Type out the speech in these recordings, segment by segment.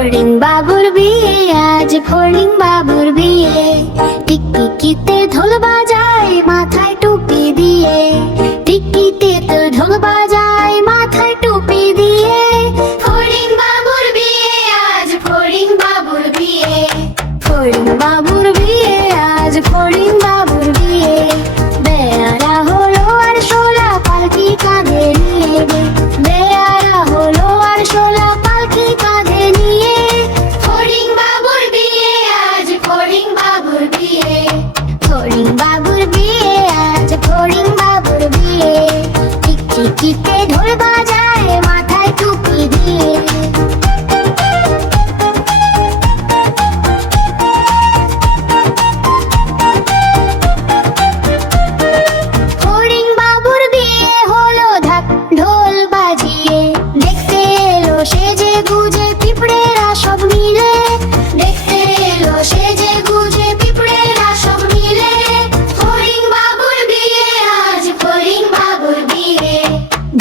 ফড়িং বাবুর বিয়ে, আজ ফড়িং বাবুর বিয়ে। টিকটিকিতে ঢোল বাজায় মাথায় টুপি দিয়ে, টিকটিকিতে ঢোল বাজায় মাথায় টুপি দিয়ে। ফড়িং বাবুর বিয়ে, আজ ফড়িং বাবুর বিয়ে। ফড়িং বাবুর বিয়ে, আজ ফড়িং বাবুর বিয়ে। বেয়ারা হলো আর শোলা পালকি কাঁধে নিয়ে, বেয়ারা হলো আর শোলা পালকি কাঁধে নিয়ে। ফড়িং বাবুর বিয়ে, আজ ফড়িং বাবুর বিয়ে। ফড়িং বাবুর বিয়ে, আজ ফড়িং বাবুর বিয়ে। টিকটিকিতে ঢোল বাজায় মাথায় টুপি দিয়ে। ফড়িং বাবুর বিয়ে হলো ঢাক ঢোল বাজিয়ে, দেখতে এলো সেজে গুজে পিঁপড়েরা সব মিলে, দেখতে এলো সেজে গুজে পিঁপড়েরা সব মিলে। ফড়িং বাবুর বিয়ে, আজ ফড়িং বাবুর বিয়ে।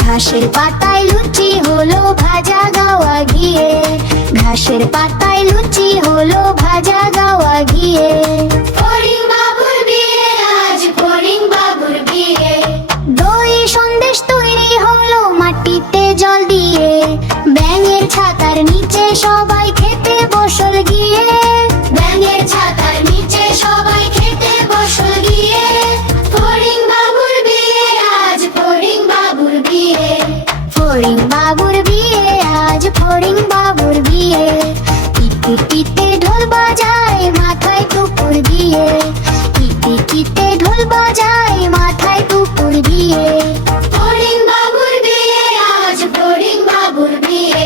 ঘাসের পাতায় লুচি হলো ভাজা গাওয়া গিয়ে, ঘাসের পাতায় লুচি হলো ভাজা গাওয়া গিয়ে। ফড়িং বাবুর বিয়ে, আজ ফড়িং বাবুর বিয়ে। দই সন্দেশ তৈরি হলো মাটিতে জল দিয়ে, ব্যাঙের ছাতার নিচে সবাই খেতে বসল গিয়ে, ব্যাঙের ছাতার নিচে সবাই খেতে বসল গিয়ে। ফড়িং বাবুর বিয়ে, আজ ফড়িং বাবুর বিয়ে। ফড়িং বাবুর বিয়ে, আজ ফড়িং বাবুর বিয়ে। টিকটিকিতে ঢোল বাজায় মাথায় টুপুর দিয়ে, টিকটিকিতে ঢোল বাজায় মাথায় টুপুর দিয়ে। ফড়িং বাবুর বিয়ে, আজ ফড়িং বাবুর বিয়ে।